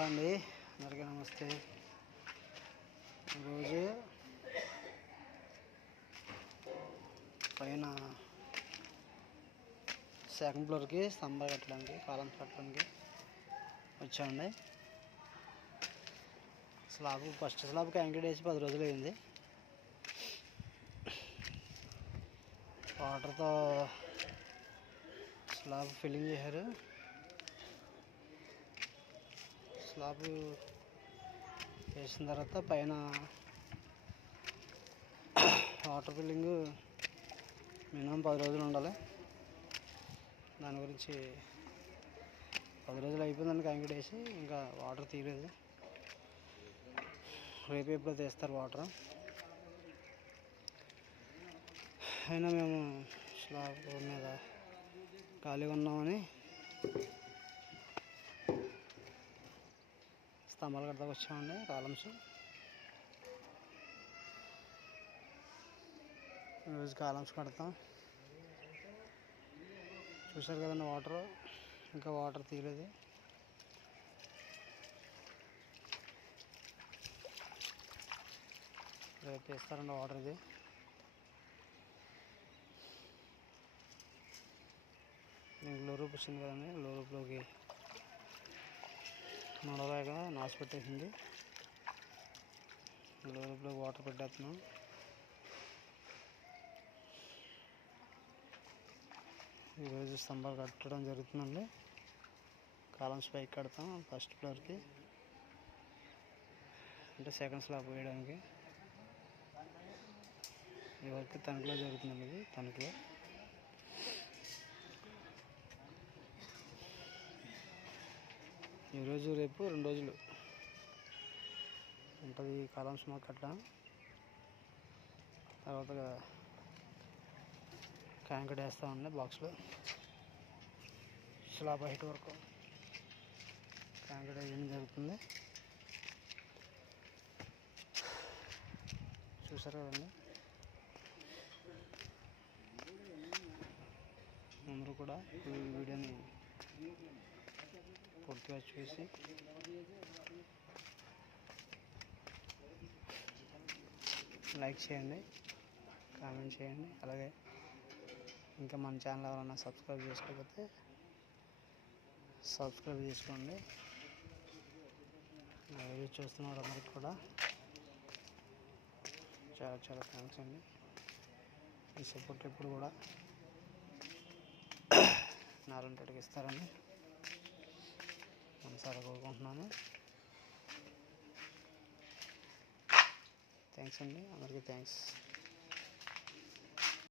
Hi అండి, అందరికీ నమస్తే. ఈరోజు పైన సెకండ్ ఫ్లోర్కి స్తంభాలు కట్టడానికి, కాలమ్స్ కట్టడానికి వచ్చామండి. ఫస్ట్ స్లాబ్ కాంక్రీట్ వేసి 10 రోజులు అయింది. వాటర్తో స్లాబ్ ఫిల్లింగ్ చేశారు. స్లాబ్ వేసిన తర్వాత పైన వాటర్ ఫిల్లింగ్ మినిమం 10 రోజులు ఉండాలి. దాని గురించి 10 రోజులు అయిపోయిందని కాంక్రీట్ వేసి ఇంకా వాటర్ తీయలేదు. రేపు ఎప్పుడో తీస్తారు వాటర్. అయినా మేము స్లాబ్ మీద ఖాళీగా ఉన్నామని స్తంభాలు కడతాకు వచ్చామండి. కాలమ్స్ ఈరోజు కాలమ్స్ కడతాం. చూసారు కదండి, ఇంకా వాటర్ తీయలేదు. రేపు వేస్తారండి వాటర్. ఇది దీనికి లో రూప్ వచ్చింది కదండి, లో రూప్లోకి నడవలేక నాసు పెట్టేసింది. లో రూప్లోకి వాటర్ పెట్టేస్తున్నాం. ఈరోజు స్తంభాలు కట్టడం జరుగుతుందండి. కాలమ్స్ పైకి కడతాం ఫస్ట్ ఫ్లోర్కి, అంటే సెకండ్ స్లాబ్ వేయడానికి. ఈ వర్క్ తణుకులో జరుగుతుందండి. ఇది తణుకులో. ఈరోజు రేపు 2 రోజులు ఉంటుంది కాలమ్స్ మాకు కట్టడం. తర్వాత కాంక్రీట్ వేస్తామండి. బాక్స్లో స్లాబ్ హైట్ వరకు కాంక్రీట్ వేయడం జరుగుతుంది. చూసారు కదండి, అందరూ కూడా ఈ వీడియోని పూర్తిగా చూసి లైక్ చేయండి, కామెంట్ చేయండి. అలాగే ఇంకా మన ఛానల్ ఎవరైనా సబ్స్క్రైబ్ చేసుకోకపోతే సబ్స్క్రైబ్ చేసుకోండి. నా వీడియో చూస్తున్న వాళ్ళందరికీ కూడా చాలా చాలా థ్యాంక్స్ అండి. ఈ సపోర్ట్ ఎప్పుడు కూడా నాలుంటికి ఇస్తారని మనసారా కోరుకుంటున్నాను. థ్యాంక్స్ అండి, అందరికీ థ్యాంక్స్.